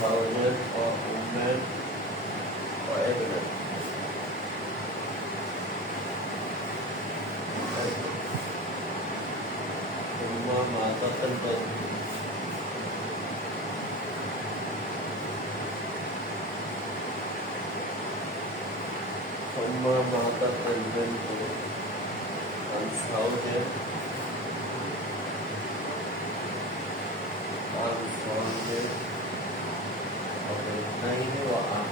thousand of women or evidence. ثم ماتت البنت ثم ماتت البنت عن زوج وابنين وأخ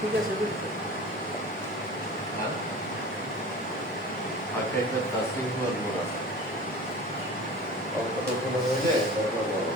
ঠিক আছে বুঝছো হ্যাঁ আগে একটা তাসবিহ হওয়ার মনে আছে অল্পটা কোনো হইলে তারপর বলো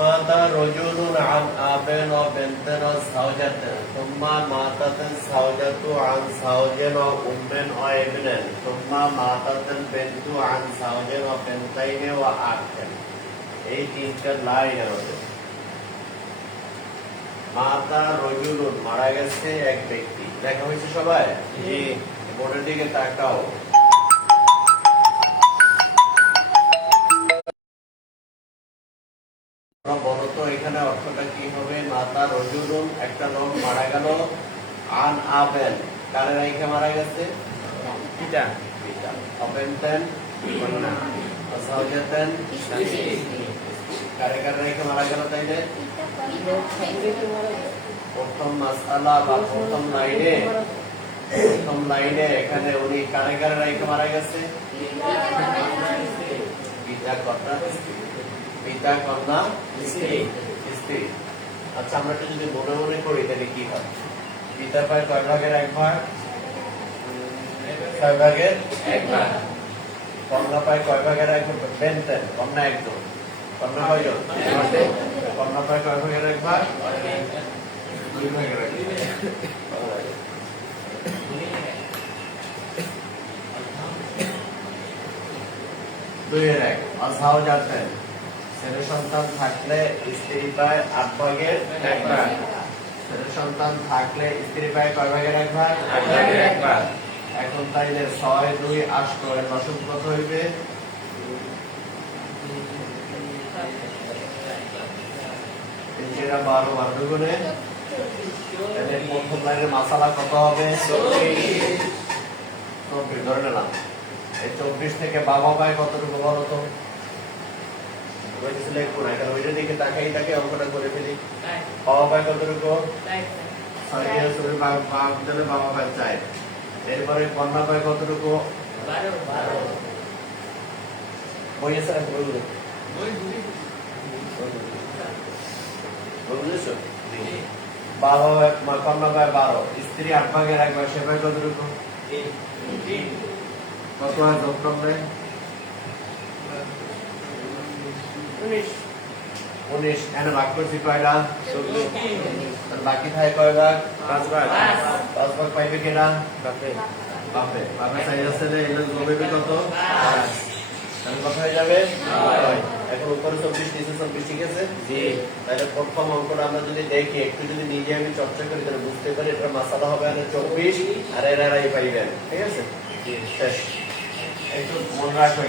مات رجل عن أب وبنت وزوجة ثم ماتت الزوجة عن زوج وأم وابن ثم ماتت البنت عن زوج وبنتين وأخ এই তিনটা লাইন আছে মাতা রজুলুন মারা গেছে এক ব্যক্তি দেখা হয়েছে সবাই জি বোর্ডের দিকে তাকাও বলতো এখানে অর্থটা কি হবে মাতা রজুলুন একটা লোক মারা গেল আন আবেন কারে রাইখে মারা গেছে পিতা পিতা অবেনতেন কন্যা অসাউজাতেন কারে কারে রাইখে মারা গেল তাইলে প্রথম মাসআলা বা প্রথম লাইনে এখানে উনি কারে কারে রাইখে মারা গেছে পিতা কন্যা পিতা কন্যা স্ত্রী আচ্ছা আমরা একটু যদি মনে মনে করি তাহলে কি হয় পিতা পায় কয় ভাগের এক ভাগ 6 ভাগের এক ভাগ কন্যা পায় কয় ভাগের এক ভাগ বেনতেন কন্যা একজন কন্যা কয়জন কন্যা পায় কয় ভাগের এক ভাগ 2 ভাগের এক ভাগ দুইয়ের এক আসাও যাচ্ছেন ছেলে সন্তান থাকলে স্ত্রী পায় 8 ভাগের 1 ভাগ ছেলে সন্তান থাকলে স্ত্রী পায় কয় ভাগের 1 ভাগ 8 ভাগের 1 ভাগ এখন তাইলে 6 2 8 এর দশক কত হইবে এটা 12 বর্গগুণে তাহলে প্রথম লাইনের মাসালা কত হবে 24 ধরে নিলাম এই 24 থেকে বাবা পায় কতটুকু বলো তো সিলেক্ট করে কারণ ওইটা দিকে তাকাই তাকে অঙ্কটা করে ফেলি বাবা পায় কতটুকু 6 এর উপরে ভাগ দিলে বাবা পায় 4 এরপরে কন্যা পায় কতটুকু 12 বই আছে বলুন বুঝছো বাবা কন্যা পায় 12 স্ত্রী 8 ভাগের 1 ভাগ সে পায় কতটুকু 3 কত হয় যোগ করলে 19 এনে ভাগ করছি কয়টা 14 আর বাকি থাকে কয় ভাগ 5 ভাগ 5 ভাগ পাইবে কেনা বাপে চাই আছে যে এর জবে কত 5 তাহলে কত হয়ে যাবে 9 এখন উপরে 24 নিচে 24 ঠিক আছে জি তাহলে প্রথম অঙ্কটা আমরা যদি দেখি একটু যদি নিজে আমি চর্চা করি তাহলে বুঝতে পারি এটা মাসালা হবে না 24 আর এরাই পাইবেন ঠিক আছে জি শেষ একটু মনে রাখো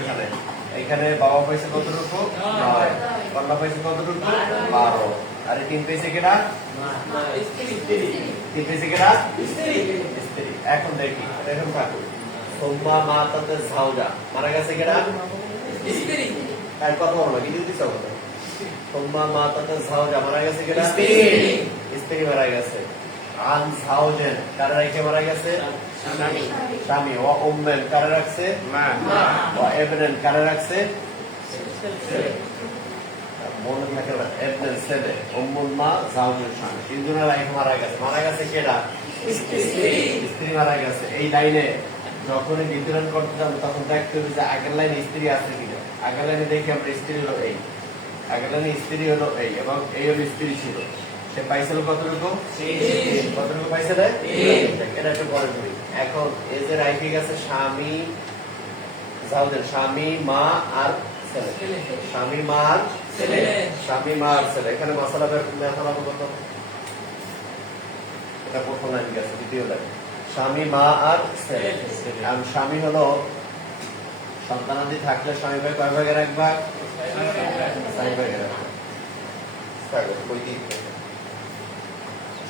এখানে বাবা পয়সা কতটুকু 9 কন্যা পয়সা কতটুকু 12 আর 3 পয়সা কেনা স্ত্রী 3 পয়সা কেনা স্ত্রী এখন দেখি থাকুন সোম্মা মাতাতে জাওজা মারা গেছে কেনা আর কথা বলো কি দিতে চাও না তোমার মাতাতে জাওজা মারা গেছে কিনা স্ত্রী মারা গেছে আন জাওজেন কারা রেখে মারা গেছে স্বামী ও উম্মেন কারা রাখছে মা ও ইবনেন কারা রাখছে মনে থাকে না ইবনেন ছেলে উম্মুল মা জাওজের স্বামী তিনজনের রেখে মারা গেছে কেডা স্ত্রী মারা গেছে এই লাইনে যখনই বিতরণ করতে যাবো তখন দেখতে হবে যে আগের লাইনে স্ত্রী আছে কিনা আগের লাইনে দেখি আমরা স্ত্রী হলো এই আগের লাইনে স্ত্রী হলো এই এবং এই হলো স্ত্রী ছিল সে পাইছিল কতটুকু পাইছে না এটা একটু পরে বলি এখন এই যে রাইখে গেছে স্বামী জাওজের স্বামী মা আর ছেলে স্বামী মা আর ছেলে এখানে মশলা কত এটা প্রথম লাইন গেছে দ্বিতীয় লাইন স্বামী মা আর ছেলে স্বামী হলো সন্তানাদি থাকলে স্বামী ভাই কয় ভাগের এক ভাগ স্বামী ভাগের এক ভাগ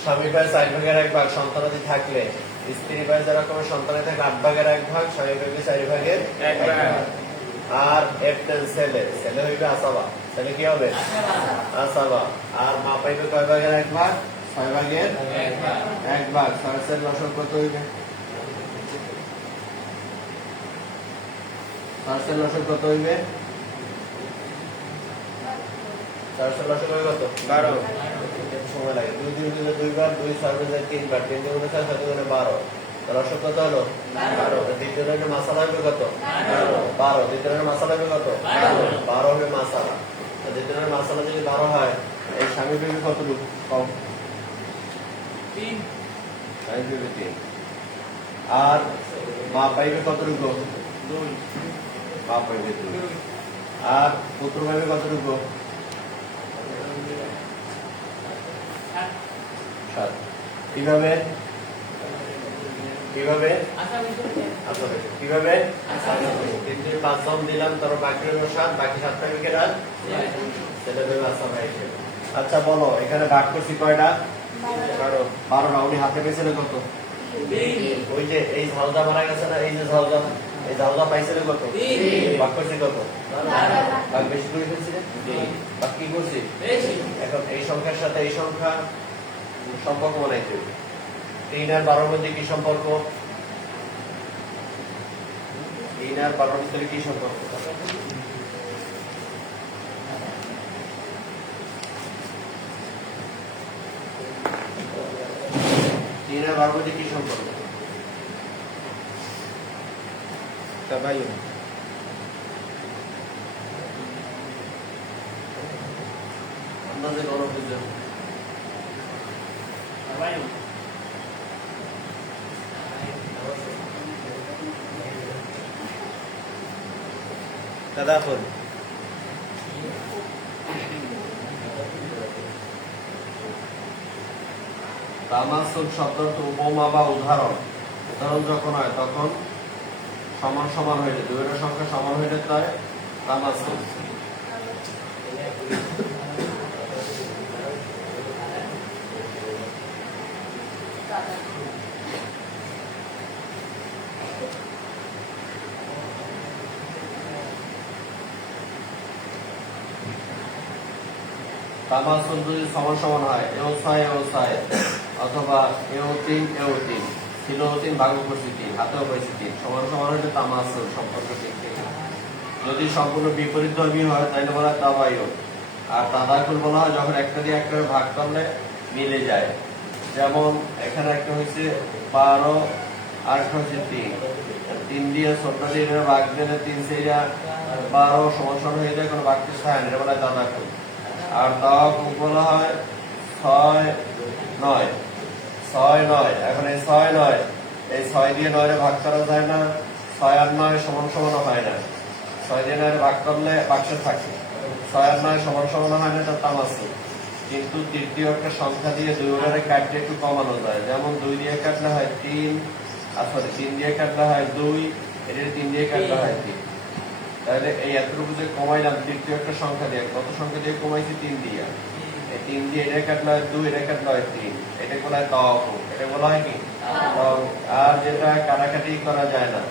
স্বামী ভাই 4 ভাগের এক ভাগ সন্তানাদি থাকলে স্ত্রী ভাই যারা কোনো সন্তানাদি থাকে 8 ভাগের এক ভাগ স্বামী ভাই 4 ভাগের এক ভাগ আর এফটেল ছেলে হইবে আসাবা ছেলে কি হবে আসাবা আর মা পাইবে কয় ভাগের এক ভাগ 6 ভাগের এক ভাগ 6 এর লসক কত হইবে 6 এর লসক কত হইবে 6 এর লসক হইবে কত 12 সময় লাগে 2 দিন দিলে 2 বার 2 6 দিলে 3 বার 3 দিনে 6 7 দিনে 12 লসক কত হলো 12 দ্বিতীয় লাইনে মশলা হবে কত 12 দ্বিতীয় লাইনে মশলা হবে কত 12 হবে মশলা দ্বিতীয় লাইনে মশলা যদি 12 হয় এই স্বামী বিবি কত কম 3 স্বামী বিবি 3 আর মা পাইবে কতটুকু 2 মা পাইবে 2 আর পুত্র পাইবে কতটুকু 7 কিভাবে কিভাবে 5 জন দিলাম তার বাকি হলো 7 বাকি 7 পাইবে কেডা ছেলে দেবে আসামে এসে আচ্ছা বলো এখানে ভাগ করছি কয়টা 12 উনি হাতে পেয়েছিল কত ওই যে এই ঝালদা মারা গেছে না এই যে ঝালদা পাইছিল কত ভাগ করছি কত ভাগ বেশি করে ফেলছি ভাগ কি করছি এখন এই সংখ্যার সাথে এই সংখ্যা সম্পর্ক বানাইতে হবে 3 আর 12 মধ্যে কি সম্পর্ক 3 আর 12 মধ্যে কি সম্পর্ক 3 আর 12 মধ্যে কি সম্পর্ক তাবায়ুন আপনাদের গণ বুঝতে তাবায়ুন তাদাফুল তামাসুল শব্দটি উপমা বা উদাহরণ যখন হয় তখন সমান সমান হইলে দুইয়ের সংখ্যা সমান হইলে তাই তামাসুল তামাসুল যদি সমান সমান হয় এও 6 অথবা এও 3 ছিল 3 ভাগ করছি 3 হাতেও পাইছি 3 সমান সমান হলে তামাসুল সম্পর্ক ঠিক যদি সম্পূর্ণ বিপরীত ধর্মী হয় তাহলে বলা হয় তাবায়ুন আর তাদাকুল বলা হয় যখন একটা দিয়ে একটা ভাগ করলে মিলে যায় যেমন এখানে একটা হয়েছে 12 আর একটা হচ্ছে 3 দিয়ে ছোট দিয়ে ভাগ দিলে 3 সেইরা 12 সমান সমান হয়ে যায় কোনো ভাগকে ছায় না এটা বলা হয় তাদাকুল আর তাওয়াকুল বলা হয় 6 9 এখন এই 6 9 এই 6 দিয়ে 9 রে ভাগ করা যায় না 6 আর 9 সমান সমান হয় না 6 দিয়ে 9 রে ভাগ করলে বাক্সে থাকে 6 আর 9 সমান সমান হয় না এটা তামাসুল কিন্তু তৃতীয় একটা সংখ্যা দিয়ে 2 এর কাটলে একটু কমানো যায় যেমন 2 দিয়ে কাটলে হয় 3 আর 3 দিয়ে কাটলে হয় 2 এর 3 দিয়ে কাটলে হয় 3 তাহলে এই এতটুকু যে কমাইলাম তৃতীয় একটা সংখ্যা দিয়ে কত সংখ্যা দিয়ে কমাইছি 3 দিয়ে এই 3 দিয়ে এটা কাটলে হয় 2 এটা কাটলে হয় 3 এটা বলা হয় তাওয়াকুল এটা বলা হয় কি আর যেটা কাটাকাটি করা যায় না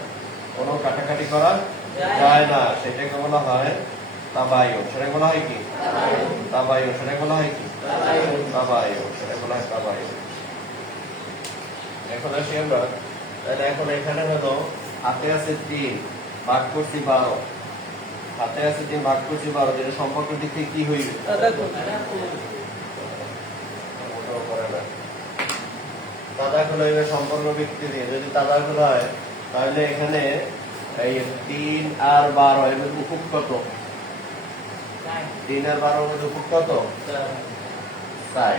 কোনো কাটাকাটি করা যায় না, সেটাকে বলা হয় তাবায়ুন। সেটাকে বলা হয় কি? তাবায়ুন। সেটাকে বলা হয় কি? তাবায়ুন। সেটাকে বলা হয় তাবায়ুন। এখন আসি আমরা, তাহলে এখন এখানে হলো হাতে আছে 3, ভাগ করছি 12। হাতে আছে 3, ভাগ করছি 12, যেটা সম্পর্ক দিক থেকে কি হইবে? তাদাকুল হইবে সম্পর্ক ভিত্তি দিয়ে। যদি তাদাকুল হয় তাহলে এখানে এই 3 আর 12 এর মধ্যে উপক কত? 3 আর 12 এর মধ্যে উপক কত? 4।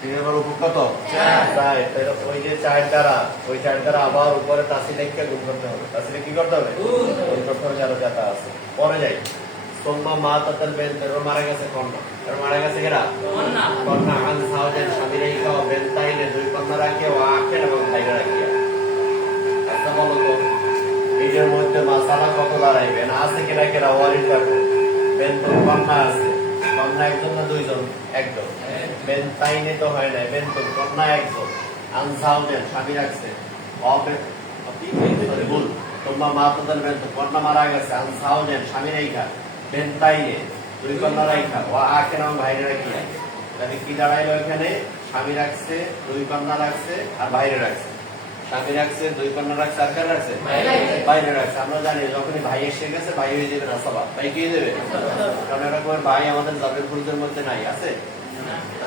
3 আর 12 উপক কত? 4। তাহলে ওই যে 4 দ্বারা, ওই 4 দ্বারা আবার উপরে তাসিল লিখে গুণ করতে হবে। তাসিলে কি করতে হবে? গুণ করতে হবে, যারা যাতা আছে। পরে যাই সোম্মা মা তাতাল বেন্ত, এর মারা গেছে কন্যা। এর মারা গেছে কেরা? কন্যা। আন সাওজেন স্বামী রেখা ও বেন্তাইনে 2 কন্যা রাখিয়া ও আখের এবং ভাইরা রাখিয়া। আচ্ছা বলো তো এর মধ্যে মাসালা কত দাঁড়াইবে? না আছে কেরা কেরা? ওয়ারিদ রাখো। বেন্ত কন্যা আছে, কন্যা একজন না দুইজন? একজন। বেন্তাইনে তো হয় না, বেন্ত কন্যা একজন। আন সাওজেন স্বামী রাখছে, ভুল, তোমরা মা তাতাল বেন্ত কন্যা মারা গেছে, আন সাওজেন স্বামী রেখা, বেন্তাইনে 2 কন্যা রাখা ও আখের এবং ভাইরা রাখিয়া। তাহলে কি দাঁড়াইলো এখানে? স্বামী রাখছে, 2 কন্যা রাখছে আর বাইরে রাখছে। স্বামী রাখছে, 2 কন্যা রাখছে আর কার রাখছে? বাইরে রাখছে। আমরা জানি যখনই ভাই এসে গেছে ভাই হয়ে যাবে নাসাবা। ভাই কি হয়ে যাবে? কারণ এরকম ভাই আমাদের জাবের ফুলদের মধ্যে নাই, আছে?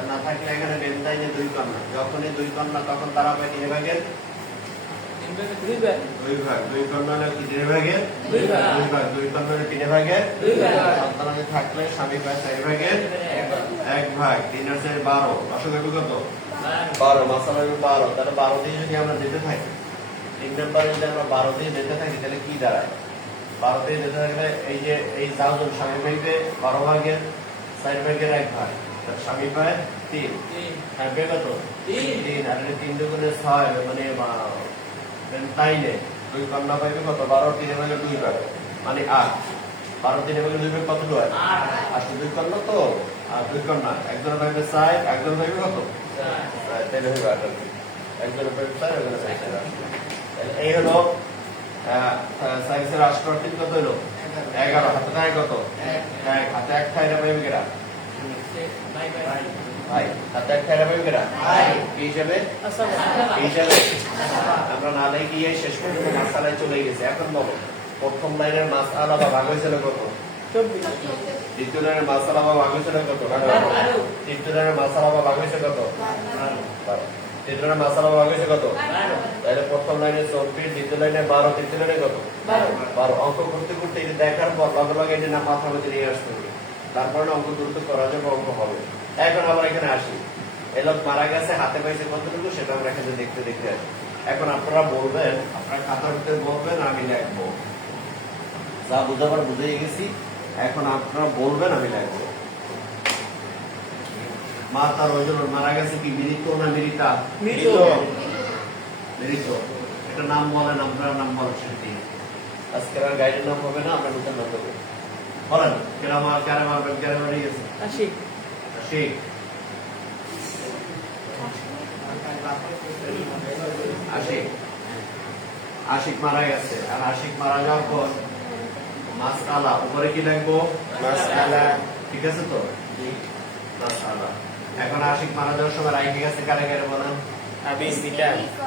না থাকলে এখানে বেন্তাইনে 2 কন্যা, যখনই 2 কন্যা তখন তারা পায় 3 ভাগের 2 ভাগ। 2 কন্যা হলে 3 ভাগের 2 ভাগ। 2 কন্যা হলে 3 ভাগের 2 ভাগ। সন্তানাদি থাকলে স্বামী পায় 4 ভাগের 1 ভাগ। 3 আর 4 12, আসলে কত? 12। মাসালা 12। তাহলে 12 দিয়ে যদি আমরা যেতে থাকি, 3 নম্বরে যদি আমরা 12 দিয়ে যেতে থাকি তাহলে কি দাঁড়ায়? 12 দিয়ে যেতে থাকলে এই যে এই যাওজন স্বামী পাইবে 12 ভাগের 4 ভাগের 1 ভাগ। তার স্বামী পায় 3, স্বামী পায় কত? 3। আর 3 দুগুণে 6, মানে তাইলে 2 কন্যা পাইবে কত? 12, 3 ভাগের 2 ভাগ, মানে 8। 12, 3 ভাগের 2 ভাগ কত হয়? 8। 2 কন্যা তো, আর 2 কন্যা, একজন পাইবে 4, একজন পাইবে কত? 4। তাহলে হইবে 8। একজন পাইবে 4, একজন পাইবে 4। এই হলো সাইন্সের রাষ্ট্রটিক কত হলো? 11। হাতে থাকে কত? 1। হাতে 1 খাইরা পাইবে কেরা? ভাই। হাতে 1 খাইরা পাইবে কেরা? কি হিসাবে? কি হিসাবে? আমরা না লেগে গিয়ে শেষ পর্যন্ত মাসালায় চলে গেছে। এখন বলো প্রথম লাইনের মাসআলা বা ভাগ হয়েছিল কত? 24। দ্বিতীয় লাইনের মাসআলা বা ভাগ হয়েছিল কত? 12। তৃতীয় লাইনের মাসআলা বা ভাগ হয়েছে কত? 12। তৃতীয় লাইনের মাসআলা বা ভাগ হয়েছে কত? 12। তাহলে প্রথম লাইনে 24, দ্বিতীয় লাইনে 12, তৃতীয় লাইনে কত? 12। অঙ্ক করতে করতে এটা দেখার পর লগে লগে এটা না মাথার মধ্যে নিয়ে আসতে হবে, তারপরে অঙ্ক দ্রুত করা যাবে, অঙ্ক হবে। এখন আবার এখানে আসি, এই লোক মারা গেছে, হাতে পাইছে কতটুকু সেটা আমরা এখানে দেখতে দেখতে আসি। এখন আপনারা বলবেন, আপনারা খাতার ভিতরে বলবেন, আমি লিখবো। যা বুঝাবার বুঝে গেছি, এখন আপনারা বলবেন, আমি লিখবো। মা তার ওজন মারা গেছে কি মৃত না মৃতা? মৃত। মৃত। এটা নাম বলেন, আপনার নাম বলেন। সেটি আজকের আর গাইডের নাম হবে না, আমরা নতুন নাম দেবো। বলেন কেরা মারবেন, কেরা মারা গেছে? আশিক। আশিক। আশিক। আশিক মারা গেছে। আর আশিক মারা যাওয়ার পর মাসআলা, উপরে কি লিখবো? মাসআলা। ঠিক আছে তো? মাসআলা। এখন আশিক মারা যাওয়ার সময় রাইখে গেছে কারে কারে বলেন?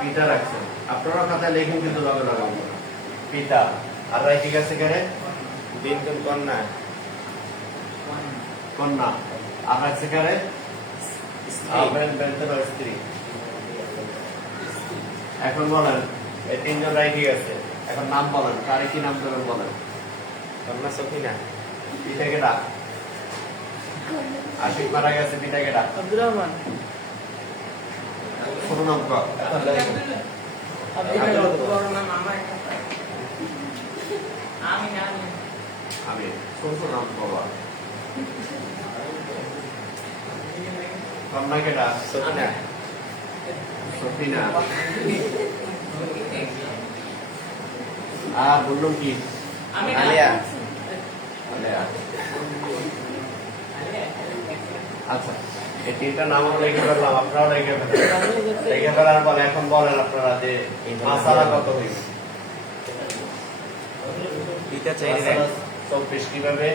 পিতা রাখছেন। আপনারা খাতায় লেখেন কিন্তু লগে লগে পিতা। আর রাইখে গেছে কারে? বিনতুল কন্যা। কন্যা। আর রাখছে কারে? স্ত্রী। এখন বলেন এই 3 জন রাইখে গেছে, এখন নাম বলেন, কারে কি নাম দেবেন বলেন? কন্যা সফিনা। পিতা কেডা? আশিক মারা গেছে, পিতা কেডা? আব্দুর রহমান। ছোট নাম কর। আমি ছোট নাম বাবা। কন্যা কেডা? সফিনা। সফিনা। আর বললাম কি? আলিয়া। আলিয়া। আচ্ছা, এই 3টা নাম আমরা লিখে ফেললাম, আপনারাও লিখে ফেলেন। লিখে ফেলার পর এখন বলেন আপনারা যে মাসালা কত হইবে? পিতা 4 এর 1 24 কিভাবে?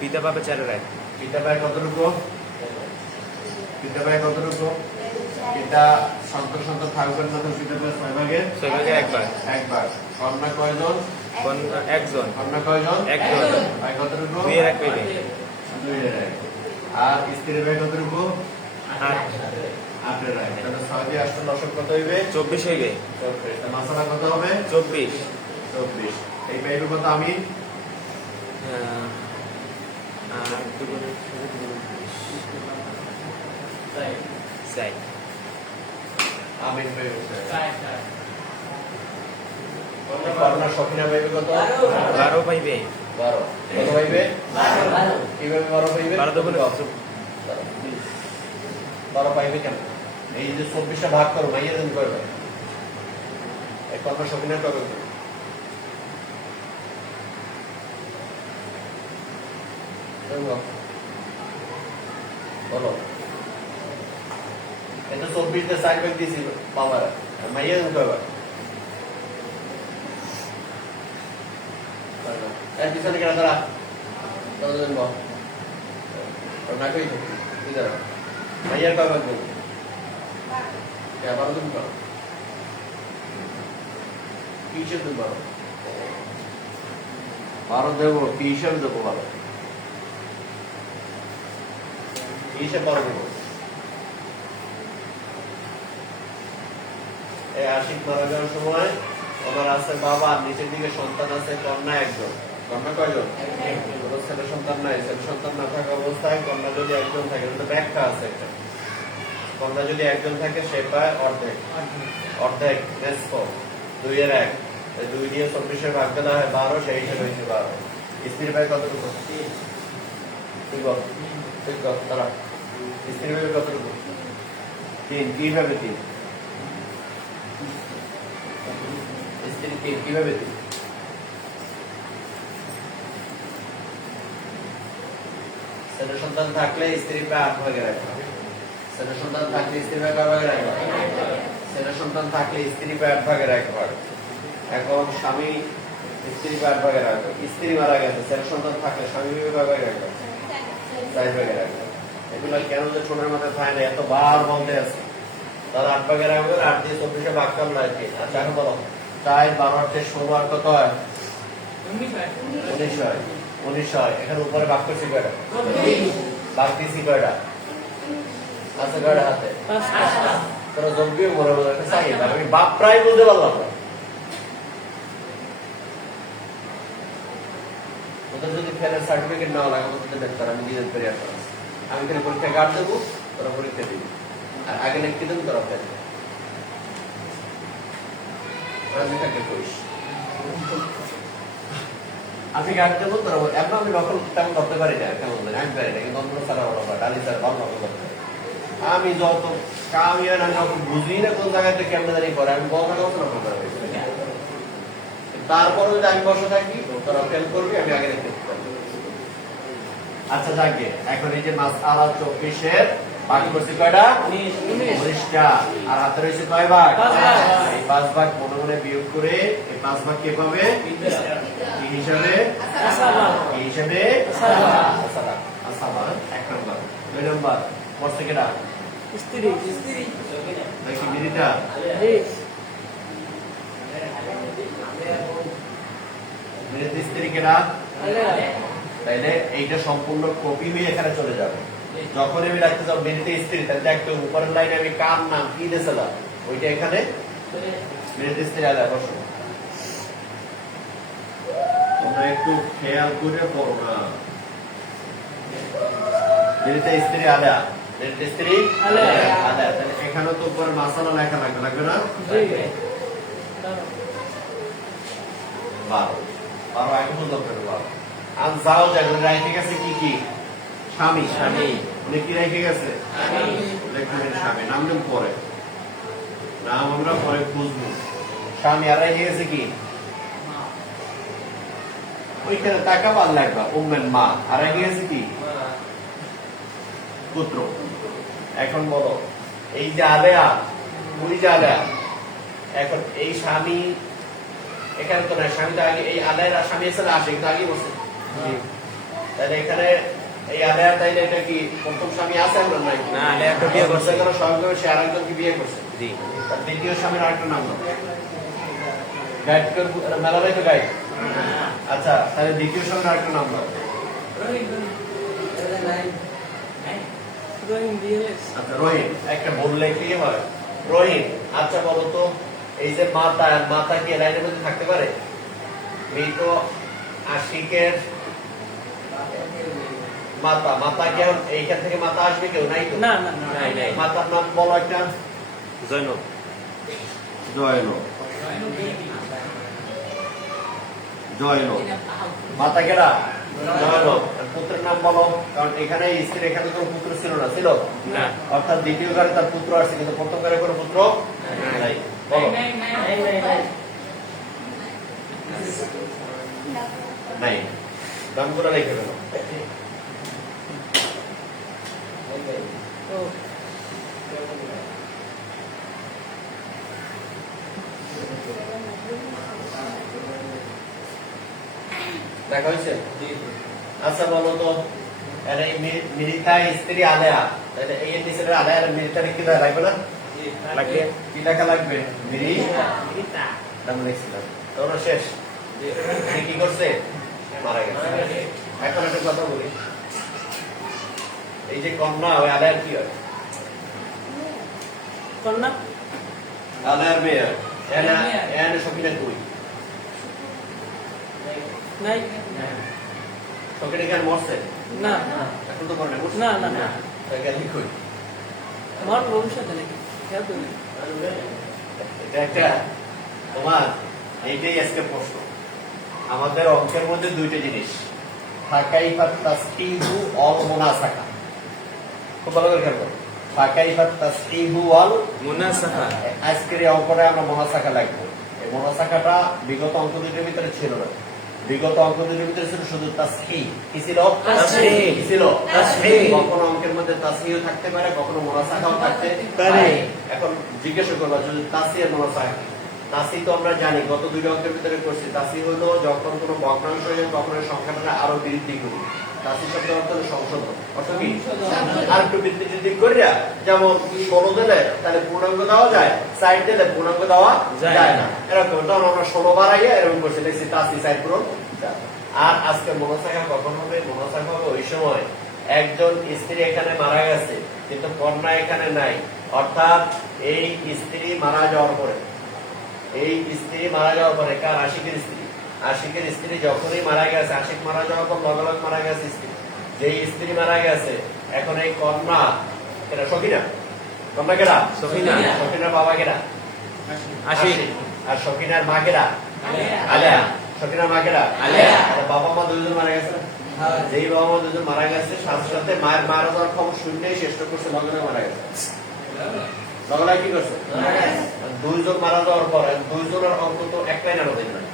পিতা পাবে 4 এর 1 পিতা পায় কতটুকু? পিতা পায় কতটুকু? পিতা সন্তান সন্তান থাকবেন না, তো পিতা পায় 6 ভাগের 6 ভাগের 1 ভাগ। একবার। কন্যা কয়জন? কন্যা একজন। কন্যা কয়জন? একজন। পায় কতটুকু? 2 এর 1 পাইবে। 2 এর 1। আর স্ত্রী পায় কতটুকু? 8 8 এর 1। তাহলে 6 দিয়ে 8 লসক কত হইবে? 24 হইবে। 24। তাহলে মাসালা কত হবে? 24 24। এই পাইবে কত আমি? 8 দুগুণে 6 আমিন পাইবে। কন্যা সখিনা পাইবে কত? 12 পাইবে। 12। কত পাইবে? 12। কিভাবে 12 পাইবে? 12 দুগুণে 12 পাইবে কেন? এই যে 24টা ভাগ করো, মাইয়া দিন করবে। এই কন্যা সখিনা কবে? বলো। এটা 24টা 4 ভাগ দিয়েছি বাবারা। মাইয়া দিন করবে। এর পিছনে কেন দাঁড়া? কতদিন বল? না কই তো? কি দাঁড়া? মাইয়ার কয় ভাগ দেবো? 12 দিন করো। কি হিসেব দেবো 12? 12 দেবো, কি হিসেব দেবো 12? কি হিসেব 12 দেবো? এই আশিক মারা যাওয়ার সময় ওনার আছে বাবা, নিচের দিকে সন্তান আছে কন্যা একজন। কন্যা কয়জন? কোনো ছেলে সন্তান নাই। ছেলে সন্তান না থাকা অবস্থায় কন্যা যদি একজন থাকে, তো ব্যাখ্যা আছে একটা। কন্যা যদি একজন থাকে সে পায় অর্ধেক। অর্ধেক 2 এর 1। 2 দিয়ে 24 ভাগ দিলে হয় 12, সেই হিসেবে হয়েছে 12। স্ত্রী পায় কতটুকু? ঠিক বল, ঠিক বল তারা। স্ত্রী পাবে কতটুকু? 3। কিভাবে 3? স্ত্রী 3 কিভাবে 3? ছেলে সন্তান থাকলে স্ত্রী পায় 8 ভাগের 1 ভাগ। ছেলে সন্তান থাকলে স্ত্রী পায় কয় ভাগের 1 ভাগ? ছেলে সন্তান থাকলে স্ত্রী পায় 8 ভাগের 1 ভাগ। এখন স্বামী স্ত্রী পায় 8 ভাগের 1 ভাগ। স্ত্রী মারা গেছে, ছেলে সন্তান থাকলে স্বামী পাবে কয় ভাগের 1 ভাগ? 4 ভাগের 1 ভাগ। এগুলো কেন যে ছোটের মাথায় থাকে না, এত বার বলতে আছে। তার 8 ভাগের 1 ভাগ, 8 দিয়ে 24 ভাগ করলে আর কি? আচ্ছা এখন বলো, 4 12 তে 16 আর কত হয়? 19 হয়। 19 হয়। এখানে উপরে ভাগ করছি কয়টা? ভাগ দিছি কয়টা? আছে কয়টা হাতে? 5টা। তোরা জম্বিও মরে বলে একটা চাই, আমি বাপ প্রায় বুঝতে পারলাম না। ওদের যদি ফেলের সার্টিফিকেট নেওয়া লাগে, ওদের দেখতাম আমি নিজের পেরে আসতাম। আমি খালি পরীক্ষা কার্ড দেবো, তোরা পরীক্ষা দিবি। আর আগে লিখতে দেবো, তোরা ফেল। আমি গাড়ি দেবো, তোরা এখন আমি নকল তেমন করতে পারি না, কেমন আমি পারি না, কিন্তু অন্য সারা ভালো পারে, ডালি স্যার ভালো নকল করতে পারে। আমি যত কামিয়ে আমি যখন বুঝি না কোন জায়গাতে কেমন জানি করে, আমি বলটা কত নকল করে। তারপরে যদি আমি বসে থাকি, তোরা ফেল করবি, আমি আগে লিখতে পারবো। আচ্ছা যাকে এখন এই যে মাস আলা 24-এর ভাগ করছি কয়টা? 19টা। আর হাতে রয়েছে কয় ভাগ? 5 ভাগ। এই 5 ভাগ মনে মনে বিয়োগ করে এই 5 ভাগ কে পাবে? কি হিসাবে? কি হিসাবে? আসাবা। 1 নাম্বার। 2 নাম্বার পড়ছে কেডা? স্ত্রী। নাকি বিরিটা? বিরিতে স্ত্রী কেডা? তাইলে এইটা সম্পূর্ণ কপি হয়ে এখানে চলে যাবে। যখন আমি রাখতে যাবো বিরিতে স্ত্রী, তাহলে একটা উপরের লাইনে আমি কার নাম কি দিয়েছিলাম ওইটা এখানে বিরিতে স্ত্রী আলাদা বসো। তোমরা একটু খেয়াল করে পড়ো না। বিরিতে স্ত্রী আলাদা, বিরিতে স্ত্রী আলাদা। তাহলে এখানে তো উপরে মাসালা লেখা লাগবে, লাগবে না? 12 আগে বুঝতে পারবে 12। আর যাও যাই রাইতে গেছে কি কি? স্বামী। স্বামী উনি কি রেখে গেছে? স্বামী। নাম দেন পরে, নাম আমরা পরে খুঁজবো। স্বামী আর রেখে গেছে কি? ওইখানে টাকা বাদ লাগবে উম্মের মা। আর রেখে গেছে কি? পুত্র। এখন বলো এই যে আলেয়া, ওই যে আলেয়া, এখন এই স্বামী এখানে তো না, স্বামী তো আগে, এই আলের স্বামী এসে আসে কিন্তু আগে বসে, তাহলে এখানে এই আলেয়া, তাইলে এটা কি প্রথম স্বামী আছে আমরা নাই? না, আলেয়া তো বিয়ে করছে। স্বাভাবিকভাবে সে আরেকজনকে বিয়ে করছে। জি। তার দ্বিতীয় স্বামীর আরেকটা নাম দাও। গাইড মেলারাই তো গাইড। আচ্ছা, তাহলে দ্বিতীয় স্বামীর আরেকটা নাম দাও। আচ্ছা, রহিম। একটা বললে কি হয়? রহিম। আচ্ছা বলো তো, এই যে মাতা, মাতা কি লাইনের মধ্যে থাকতে পারে? মৃত আশিকের মাতা, মাতা কি এখন এইখান থেকে মাতা আসবে কেউ? নাই তো। না না নাই নাই। মাতার নাম বলো একটা। জৈনব। জয়নব। জয়নব। মাতা কেরা? জয়নব। আর পুত্রের নাম বলো, কারণ এখানে স্ত্রীর এখানে কোনো পুত্র ছিল না, ছিল না। অর্থাৎ দ্বিতীয় ঘরে তার পুত্র আসছে কিন্তু প্রথম ঘরে কোনো পুত্র নাই। বলো। নাই। নাম করে রেখে দেবো। দেখা হয়েছে? আচ্ছা বলো তো, এই মৃতা স্ত্রী আলেয়া, তাহলে এই নিচের আলেয়া মৃতা কি লাগবে না? লাগবে। কি লেখা লাগবে? নাম লিখছিলাম। তোমরা শেষ। কি করছে? মারা গেছে। এখন একটা কথা বলি, এই যে কন্যা, ওই আলেয়ার কি হয়? কন্যা আলেয়ার মেয়ে। এনে সকিনা তুই নাই। সকিনা এখানে মরছে? না এখন তো মরে না। না না না, তাই গেলি কই? আমার ভবিষ্যতে নাকি খেয়াল করি। এটা একটা তোমার, এইটাই আজকে প্রশ্ন। আমাদের অঙ্কের মধ্যে দুইটা জিনিস, ফাকাইফাত তাসকিহু অল মুনাসাকা। খুব ভালো করে খেয়াল করো, ফাকাইফাত তাসকিহু অল মুনাসাহা। আজকের এই অঙ্কটা আমরা মুনাসাকা লাগবো। এই মুনাসাকাটা বিগত অঙ্ক দুটোর ভিতরে ছিল না। বিগত অঙ্ক দুটোর ভিতরে ছিল শুধু তাসহিহ। কি ছিল? তাসহিহ। কি ছিল? তাসহিহ। কখনো অঙ্কের মধ্যে তাসহিহ থাকতে পারে, কখনো মুনাসাকাও থাকতে পারে। পারে। এখন জিজ্ঞেস করবা যদি তাসহিহ আর মুনাসাকা কি? তাসহিহ তো আমরা জানি, গত দুই অঙ্কের ভিতরে করছি। তাসহিহ হলো যখন কোনো ভগ্নাংশ হয়ে কখনো সংখ্যাটা আরো বৃদ্ধি করি। তাসহিহ শব্দের অর্থ হলো সংশোধন। অর্থ কি? আর একটু বৃদ্ধি বৃদ্ধি করিয়া, যেমন 16 দিলে তাহলে পূর্ণাঙ্গ দেওয়া যায়, 60 দিলে পূর্ণাঙ্গ দেওয়া যায় না, এরকম। তখন আমরা 16 বাড়াইয়া এরকম করছি, দেখছি তাসহিহ 60 পূরণ। আর আজকে মুনাসাকা কখন হবে? মুনাসাকা হবে ওই সময় একজন স্ত্রী এখানে মারা গেছে কিন্তু কন্যা এখানে নাই, অর্থাৎ এই স্ত্রী মারা যাওয়ার পরে, এই স্ত্রী মারা যাওয়ার পরে, কার? আশিকের স্ত্রী। আশিকের স্ত্রী যখনই মারা গেছে, আশিক মারা যাওয়ার পর লগালগ মারা গেছে স্ত্রী, যেই স্ত্রী মারা গেছে, এখন এই কন্যা কেনা? সখিনা। কন্যা কেনা? সখিনা। সখিনার বাবা কেনা? আশিক। আর সখিনার মা কেনা? আলেয়া। সখিনার মা কেনা? আলেয়া। বাবা মা দুজন মারা গেছে। যেই বাবা মা দুজন মারা গেছে, সাথে সাথে মায়ের মারা যাওয়ার খবর শুনলেই চেষ্টা করছে, লগ্নে মারা গেছে। লগ্নায় কি করছে? দুইজন মারা যাওয়ার পর দুইজনের অঙ্ক তো এক লাইন আলাদা নয়,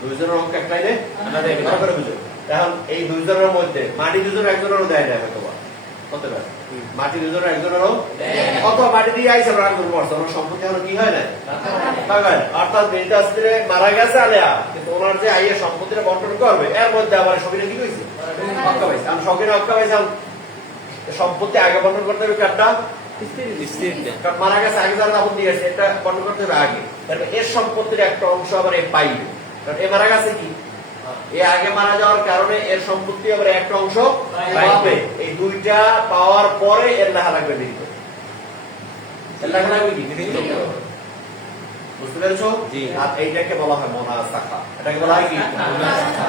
দুইজনের অঙ্ক এক লাইনে আলাদা বুঝো। এখন এই দুইজনের মধ্যে মাটি দুজন একজনেরও দেয় না, হয়তো হতে পারে মাটি দুজনের একজনেরও, অথবা মাটি দিয়ে আইসে আমরা মরছে, ওনার সম্পত্তি এখন কি হয় না, অর্থাৎ মৃত স্ত্রী মারা গেছে আলেয়া, কিন্তু ওনার যে আইয়া সম্পত্তিটা বন্টন করবে, এর মধ্যে আবার সবিনা কি হয়েছে? হক্কা পাইছে। আমি সবিনা হক্কা পাইছে, সম্পত্তি আগে বন্টন করতে হবে কারটা? কারণ মারা গেছে আগে যারা দাপন দিয়েছে, এটা বন্টন করতে হবে আগে। তারপরে এর সম্পত্তির একটা অংশ আবার এ পাইবে, কারণ এ মারা গেছে কি, এ আগে মারা যাওয়ার কারণে এর সম্পত্তি আবার একটা অংশ পাবে। এই দুইটা পাওয়ার পরে এর লেখা লাগবে বিহিত। এর লেখা লাগবে কি? বুঝতে পেরেছো? আর এইটাকে বলা হয় মুনাসাকা। এটাকে বলা হয় কি?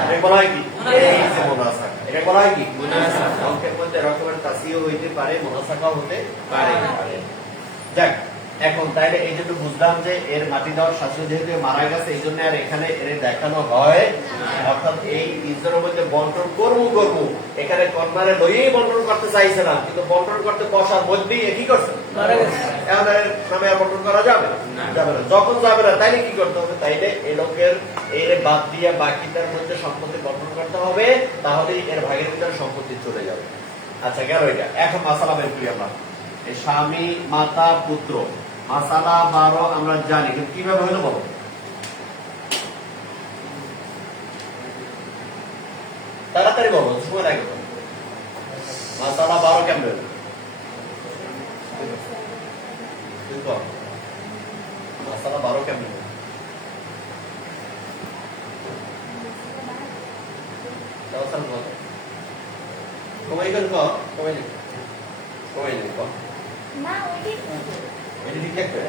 এটাকে বলা হয় কি? এই যে মুনাসাকা। এটাকে বলা হয় কি? মুনাসাকা। অঙ্কের মধ্যে রকমের তাসহিহ হইতে পারে, মুনাসাকাও হতে পারে। যাক, এখন তাইলে এই জন্য বুঝলাম যে এর মাটি দেওয়ার শাশুড়ি যেহেতু মারা গেছে, এই জন্য আর এখানে এর দেখানো হয়, অর্থাৎ এই তিনজনের মধ্যে বন্টন করবো। এখানে কন্যারে লইয়েই বন্টন করতে চাইছিলাম, কিন্তু বন্টন করতে বসার মধ্যেই কি করছে? মারা গেছে। এখন এর নামে আর বন্টন করা যাবে যাবে না। যখন যাবে না, তাইলে কি করতে হবে? তাইলে এই লোকের এই বাদ দিয়ে বাকিটার মধ্যে সম্পত্তি বন্টন করতে হবে, তাহলেই এর ভাগের ভিতরে সম্পত্তি চলে যাবে। আচ্ছা, গেল এটা। এখন মাসালা বের করি আমরা। এই স্বামী, মাতা, পুত্র, মাসালা 12 আমরা জানি, কিন্তু কিভাবে হলো বলো? তাড়াতাড়ি বলো, সময় লাগে তো। মাসালা 12 কেমনে হলো? তুই বল। মাসালা 12 কেমনে হলো? তাওসাল বল। কমাই গেল কো? কমাই নে। কমাই নে কো। না ওইটি এটা ঠিক আছে?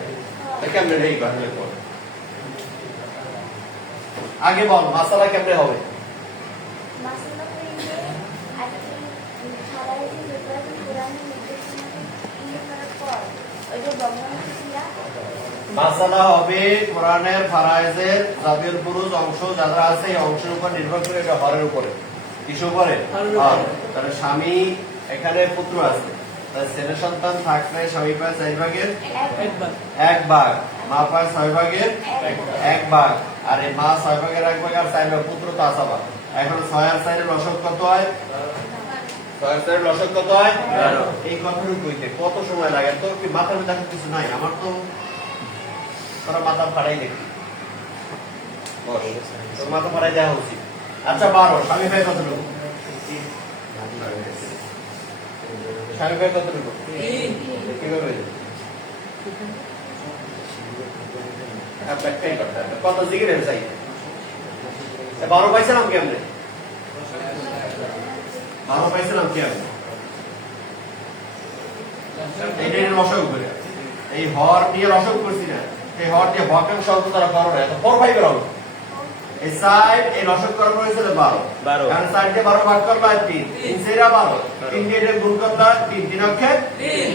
তা কেমনে নেই বাহলে কো? আগে বল মাসালা কেমনে হবে? মাসালা কইলে আজকে সারাইতে যেটা কোরআনে নির্দেশনাকে ইয়ে করার পর ওই যে বর্ণনা মাসালা হবে কোরআনের ফারায়েজের জাবির বুরুজ অংশ যারা আছে এই অংশের উপর নির্ভর করে, এটা হরের উপরে। কিসের উপরে? হর। তাহলে স্বামী এখানে পুত্র আছে, তাহলে ছেলে সন্তান থাকলে স্বামী পায় 4 ভাগের একবার 1 ভাগ, মা পায় 6 ভাগের 1 ভাগ, আর এই মা 6 ভাগের 1 ভাগ আর 4 ভাগ, পুত্র তো আসাবা। এখন 6 আর 4 এর লসক কত হয়? 6 আর 4 এর লসক কত হয়? 12। এই কথাটুকু কইতে কত সময় লাগে? তোর কি মাথার মধ্যে এখন কিছু নাই? আমার তো তোরা মাথা ফাড়াই দেখি। বস, তোর মাথা ফাড়াই দেওয়া উচিত। আচ্ছা 12, স্বামী ভাই কতটুকু? স্বামী ভাই কতটুকু? কিভাবে হইলো? কত জিজ্ঞেস চাই? 12 পাইছিলাম কেমনে? 12 পাইছিলাম কেমনে? এইটা রসক করে, এই হর দিয়ে রসক করছি না, এই হর দিয়ে ভগ্নাংশ অঙ্ক তারা করো না, এত 4 5 এর অঙ্ক। এই সাইড এই রসক করার পরে ছিল 12, কারণ সাইড দিয়ে 12 ভাগ করলে 3, 3 সেরা 12, 3 দিয়ে এটা গুণ করলে 3, 3 অক্ষে 3।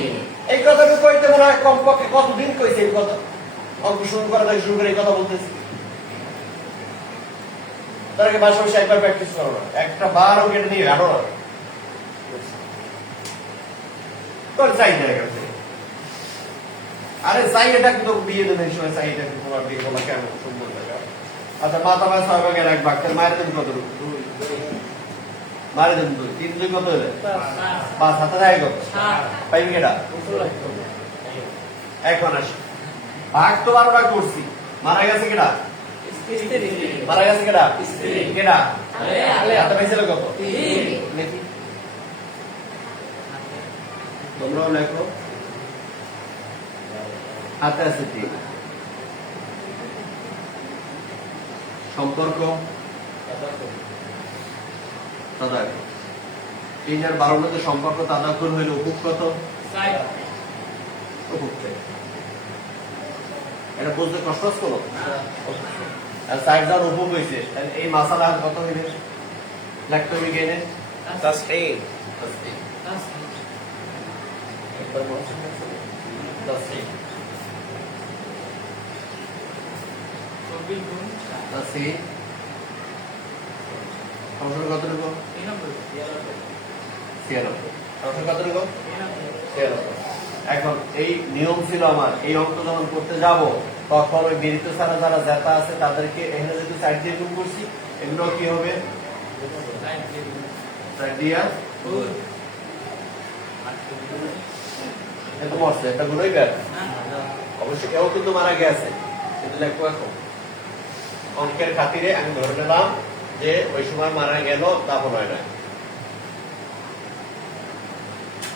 এই কথাটা কইতে মনে হয় কমপক্ষে কতদিন কইছে এই কথা? অঙ্ক শুরু করা থেকে শুরু করে এই কথা বলতেছি। তার আগে বাসা বসে একবার প্র্যাকটিস করো না, একটা বার অঙ্ক এটা নিয়ে ঘাটো না। তোর চাই না গেছে, আরে চাই এটা কিন্তু বিয়ে দেবে এই সময়, চাই এটা কিন্তু তোমার বিয়ে বলা কেন সুন্দর দেখা। আচ্ছা মাথা মায় 6 ভাগের 1 ভাগ, তাহলে মায়ের দেন কত? 2, মায়ের দেন 2, 3 2 কত হলো? 5, হাতে থাকে কত? পাইবি কেটা? এখন আসি ভাগ তো 12 ভাগ করছি, মারা গেছে কেটা? স্ত্রী মারা গেছে কেটা? কেটা? আলে হাতে পাইছিল কত? 3 লেখি, তোমরাও লেখো। হাতে আছে 3। সম্পর্ক তাদাকুর, 3 আর 12 মধ্যে সম্পর্ক তাদাকুর হইলে উপক কত? উপক চাই। এটা বুঝতে কষ্ট করো, আর সাইড দাও উপক হইছে, তাহলে এই মাসালা কত হইবে? লিখতে হবে কেনে تصحيح একবার মনে আছে 10 10 সংখ্যা কতটুকু? 96। সংখ্যা কতটুকু? 96। এখন এই নিয়ম ছিল আমার, এই অঙ্ক যখন করতে যাব তখন ওই বেরিত ছাড়া যারা জেতা আছে তাদেরকে এখানে যদি সাইড দিয়ে গুণ করছি, এগুলো কি হবে? সাইড দিয়া এরকম আসছে, একটা গুণ হইবে। অবশ্যই কেউ কিন্তু মারা গেছে, কিন্তু লেখো এখন অঙ্কের খাতিরে আমি ধরে নিলাম যে ওই সময় মারা গেল, দাফন হয় না।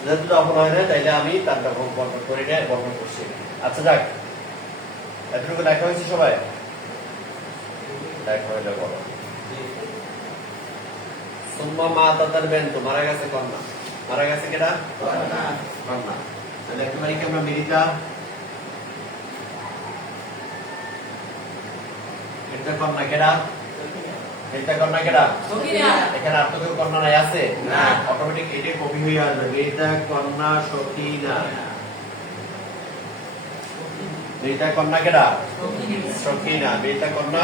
যেহেতু দাফন হয় না, তাইলে আমি তার বর্ণন করি না, বর্ণন করছি। আচ্ছা যাক, এতটুকু লেখা হয়েছে সবাই? লেখা হইলে বলো। সুম্মা মা তাতার বেন্তু, মারা গেছে কন্যা। মারা গেছে কেটা? কন্যা। তাহলে একেবারে কি আমরা মিলিতা? এটা কন্যা কেটা? এটা কন্যা কেটা? এখানে আর তো কেউ কন্যা নাই আছে? অটোমেটিক এটা কপি হয়ে আসবে, এটা কন্যা সখিনা। এটা কন্যা কেটা? সখিনা। এটা কন্যা,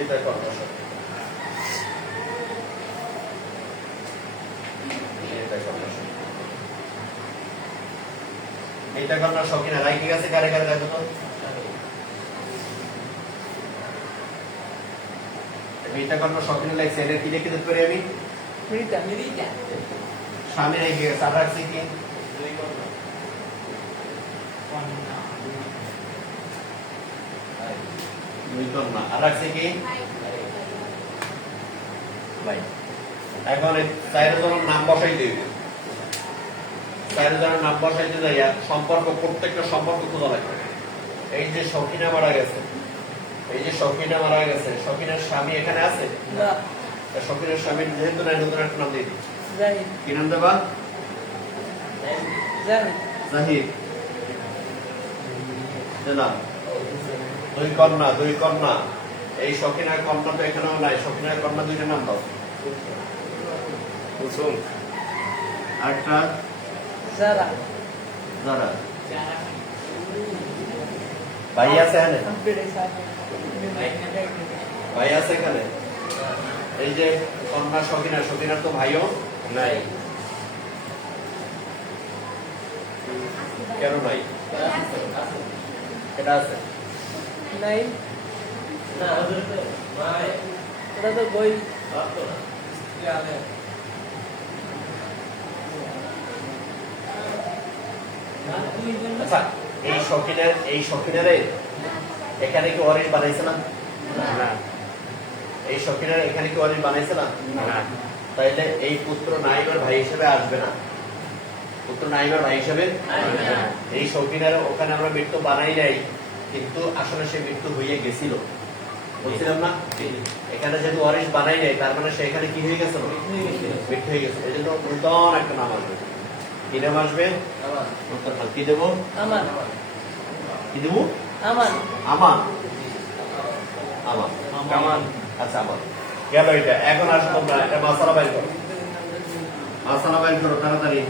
এটা কন্যা সখিনা। এটা কন্যা সখিনা। রাই ঠিক আছে, কারে কারে দেখো তো। এটা কন্যা সখিনা লাগছে, এটা কি লিখে দিতে পারি আমি? স্বামী রেখে গেছে, আর রাখছি কি? দুই কন্যা আর রাখছে কি ভাই এখন এই চারজনের নাম বসাই দিবে চারজনের নাম বসাইতে যাইয়া সম্পর্ক প্রত্যেকটা সম্পর্ক খোঁজা লাগবে এই যে সখিনা মারা গেছে এই যে সখিনা মারা গেছে সখিনার স্বামী এখানে আছে না তা সখিনার স্বামীর যেহেতু নাই নতুন একটা নাম দিয়ে দিই জাহিদ কি নাম দেবা জাহিদ জাহিদ দিলাম দুই কন্যা এই সখিনার কন্যা তো এখানেও নাই সখিনার কন্যা দুইটা নাম দাও কুসুম আরেকটা যারা যারা ভাই আছে এখানে কমপ্লিট আছে ভাই আছে এখানে এই যে কন্যা সখিনার তো ভাইও নাই কেন নাই এটা আছে নাই ওটা তো বই আচ্ছা এই সখিনারে এখানে কি ওয়ারিশ বানাইছে না না এই সখিনারে এখানে কি ওয়ারিশ বানাইছে না না তাইলে এই পুত্র নাইবার ভাই হিসেবে আসবে না পুত্র নাইবার ভাই হিসেবে এই সখিনার ওখানে আমরা মৃত্যু বানাই নাই কিন্তু আসলে সে মৃত্যু হয়ে গেছিল বলছিলাম না এখানে যেহেতু ওয়ারিশ বানাই নাই তার মানে সে এখানে কি হয়ে গেছিল মৃত্যু হয়ে গেছিল এই জন্য নূতন একটা নাম আসবে কি নাম আসবে নূতন নাম কি দেবো আমার কি দেবো আমার আমান আমান কামান আচ্ছা আমান গেল এটা এখন আসো তোমরা এটা মশলা বাইর করো মশলা বাইর করো তাড়াতাড়ি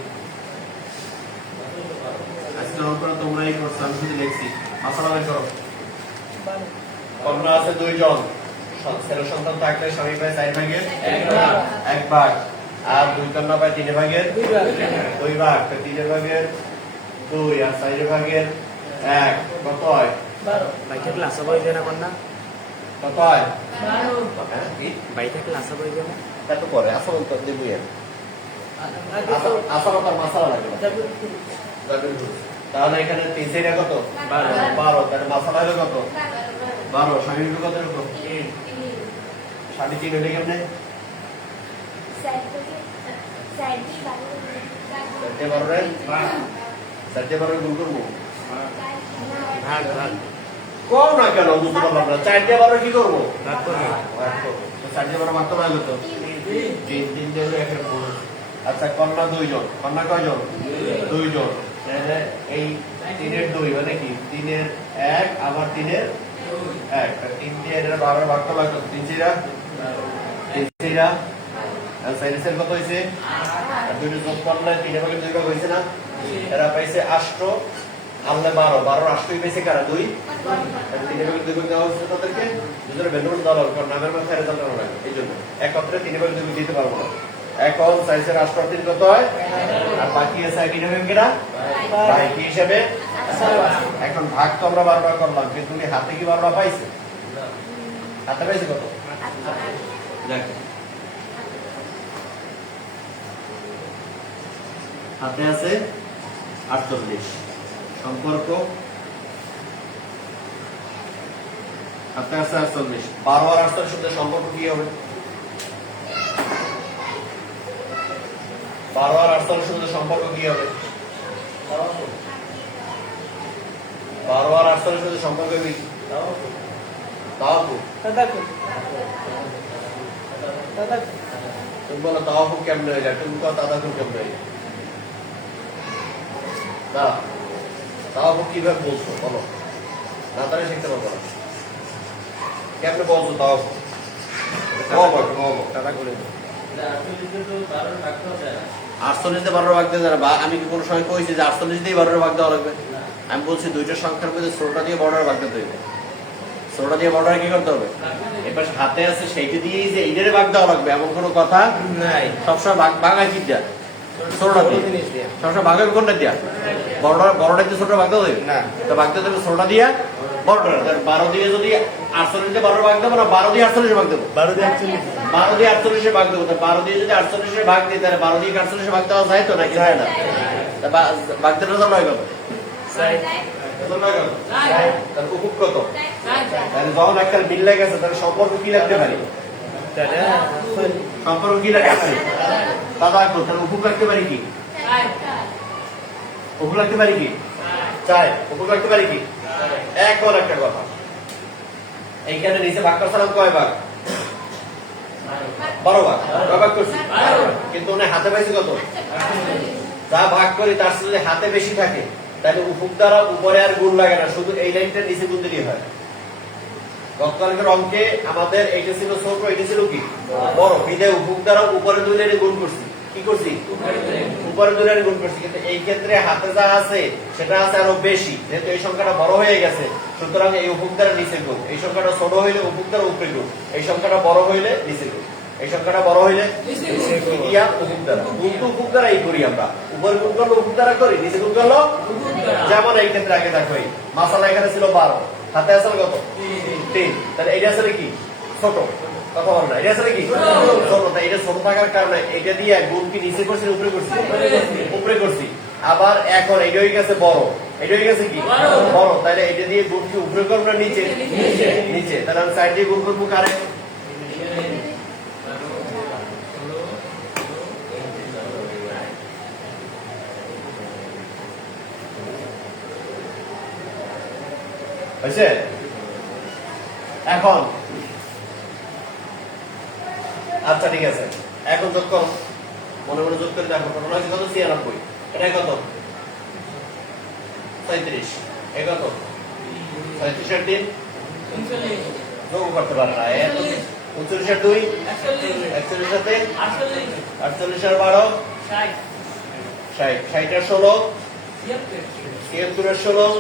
আজকে অন করে তোমরা এই করছো আমি শুধু লিখছি মশলা বাইর করো কন্যা আছে দুইজন ছেলে সন্তান থাকলে স্বামী পায় 4 ভাগের এক ভাগ আর দুই কন্যা পায় 3 ভাগের 2 ভাগ 3 ভাগের 2 আর 4 ভাগের 1 কত হয় 12 ভাই থাকলে আসা বই না কন্যা কত হয় 12 হ্যাঁ কি ভাই থাকলে আসা বই না এত করে আসল তো দেবই আগে তো আসল তো মশলা লাগবে যাবে তাহলে এখানে 3 সেটা কত 12 তাহলে মশলা হলো কত 12 স্বামী কত কত 3.5 হলে কেমনে সাড়ে 12 গুণ করবো ভাগ ভাগ কম না কেন বুঝতে পারলাম না 4 কি করবো ভাগ করবো তো 4 মাত্র হলো তো 3 দিয়ে হলো একটা ভুল। আচ্ছা কন্যা 2 জন কন্যা কয়জন 2 জন তাহলে এই 3 এর 2 মানে কি 3 এর 1 আবার 3 এর 1 3 দিয়ে এর 12 ভাগ করলে কত 3 চিরা 3 চিরা আর সাইডের কত হইছে আর দুইটা যোগ করলে 3 ভাগের 2 ভাগ হইছে না এরা পাইছে 8 আল্লাহ 12 8ই পাইছে কারা 2 আর 3 ভাগের 2 ভাগ দেওয়া হচ্ছে তাদেরকে দুজনের বেন্ডবল দেওয়া লাগবে কারণ নামের মাথায় রেজাল্ট করা লাগবে এইজন্য একত্রে 3 ভাগের 2 ভাগ দিতে পারবো না এখন সাইজের 8 3 কত হয় আর বাকি আছে কি নেবেন কিনা ভাই কি হিসাবে এখন ভাগ তো আমরা 12বার করলাম কিন্তু উনি হাতে কি 12বার পাইছে হাতে পাইছে কত দেখ হাতে আছে 48 সম্পর্ক হাতে আছে 48 12 আর 48 সাথে সম্পর্ক কি হবে 12 আর 48 সাথে সম্পর্ক কি হবে 12 আর 48 সাথে সম্পর্ক কি তাওয়াফু তাদাকুল তুমি বলো তাওয়াফু কেমনে হয়ে যায় তুমি কত তাদাকুল কেমনে হয়ে যায় না তাওয়াফু কিভাবে বলছো বলো না তাহলে শিখতে পারবো না কেমনে বলছো তাওয়াফু দাদা করে 48 দিয়ে 12 ভাগ দিয়ে যারা বা আমি কি কোনো সময় কইছি যে 48 দিয়ে 12 ভাগ দেওয়া লাগবে আমি বলছি দুইটা সংখ্যার মধ্যে 16টা দিয়ে 12 ভাগ দিতে হবে 16টা দিয়ে 12 কি করতে হবে এবার হাতে আছে সেইটা দিয়েই যে এইটারে ভাগ দেওয়া লাগবে এমন কোনো কথা নাই সবসময় ভাগায় কি দেয়া 16টা দিয়ে জিনিস দিয়া সবসময় ভাগের কোনটা দেয়া বড়টা দিয়ে 16টা ভাগ দেওয়া হবে না তো ভাগ দিতে হবে 16টা দিয়ে 12 দিয়ে যদি 48 দিয়ে 12 ভাগ দেবো না 12 দিয়ে 48 ভাগ দেবো 12 দিয়ে 48 12 দিয়ে 48 ভাগ দেবো 12 দিয়ে যদি 48 ভাগ দিই তাহলে 12 দিয়ে 48 ভাগ দেওয়া যায় তো নাকি যায় না ভাগ দেওয়ার রেজাল্ট হয় কত এজন্য কত? তাহলে উপুক কত? তাহলে যখন একটা মিল লেগে গেছে তাহলে সম্পর্ক কি লাগতে পারি? সম্পর্ক কি লাগতে পারি? দাদা কত? তাহলে উপুক লাগতে পারি কি? উপুক লাগতে পারি কি? চাই। উপুক লাগতে পারি কি? এখন একটা কথা, এইখানে নিচে ভাগ করছিলাম কয় ভাগ? 12 ভাগ। কয় ভাগ করছি? কিন্তু উনি হাতে পাইছি কত? যা ভাগ করি তার সাথে যদি হাতে বেশি থাকে তাহলে উপুক দ্বারা উপরে আর গুণ লাগে না, শুধু এই লাইনটা নিচে গুণ দিলেই হয়। গতকালকের অঙ্কে আমাদের এইটা ছিল ছোট, এটা ছিল কি বড়, বিদায় উপুক দ্বারা উপরে 2 লাইনে গুণ করছি। কি করছি? উপরে 2 লাইনে গুণ করছি। কিন্তু এই ক্ষেত্রে হাতে যা আছে সেটা আছে আরো বেশি, যেহেতু এই সংখ্যাটা বড় হয়ে গেছে সুতরাং এই উপুক দ্বারা নিচে গুণ। এই সংখ্যাটা ছোট হইলে উপুক দ্বারা উপরে গুণ, এই সংখ্যাটা বড় হইলে নিচে গুণ। এই সংখ্যাটা বড় হইলে ইয়া উপুক দ্বারা গুণ, তো উপুক দ্বারা এই করি আমরা। উপরে গুণ করলে উপুক দ্বারা করি, নিচে গুণ করলো যেমন এই ক্ষেত্রে আগে দেখো এই মাসালা এখানে ছিল 12, হাতে আসলে কত? 3। তাহলে এইটা আসলে কি ছোট, কথা বল না, এটা আসলে কি ছোট। তাই এটা ছোট থাকার কারণে এটা দিয়ে গুণ কি নিচে করছি উপরে করছি? উপরে করছি। আবার এখন এটা হয়ে গেছে বড়, এটা হয়ে গেছে কি বড়, তাহলে এটা দিয়ে গুণ কি উপরে করবো না নিচে? নিচে। তাহলে আমি সাইড দিয়ে গুণ করবো কারে? হয়েছে? এখন আচ্ছা ঠিক আছে, এখন যোগ করো, মনে মনে যোগ করে দেখো। টোটাল আছে কত? 96। এটা কত? 37। এ কত? 37 এর 3 যোগ করতে পারে না। 39 এর 2 41 এর সাথে 48 আর 12 60 60 এর 16 76 এর 16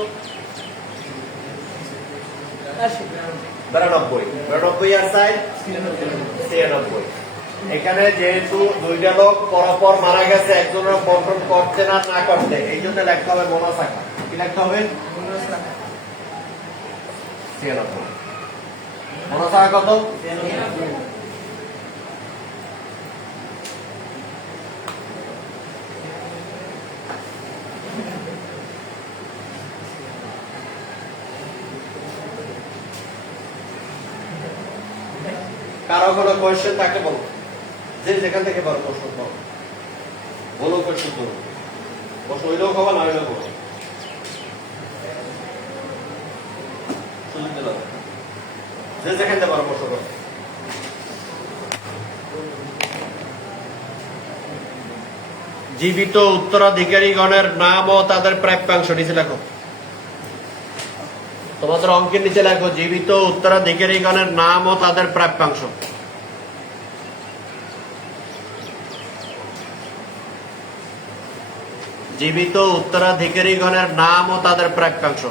92 92 আর 4 96। এখানে যেহেতু দুইটা লোক পরপর মারা গেছে, একজনের বন্টন করতে না না করতে, এই জন্য লিখতে হবে মোনাসাকা। কি লিখতে হবে? 96। মোনাসাকা কত? কারো কোনো কোয়েশ্চেন থাকলে বলো, যে যেখান থেকে বলো প্রশ্ন করো, বলো কোয়েশ্চেন করো, প্রশ্ন হইলেও খাবা না হইলেও খাবা, সুযোগ দিলাম, যে যেখান থেকে বলো প্রশ্ন করো। জীবিত উত্তরাধিকারীগণের নাম ও তাদের প্রাপ্যাংশ নিচে লেখো। তোমাদের অঙ্কের নিচে লেখো জীবিত উত্তরাধিকারীগণের নাম ও তাদের প্রাপ্যাংশ। জীবিত উত্তরাধিকারীগণের নাম ও তাদের প্রাপ্যাংশ।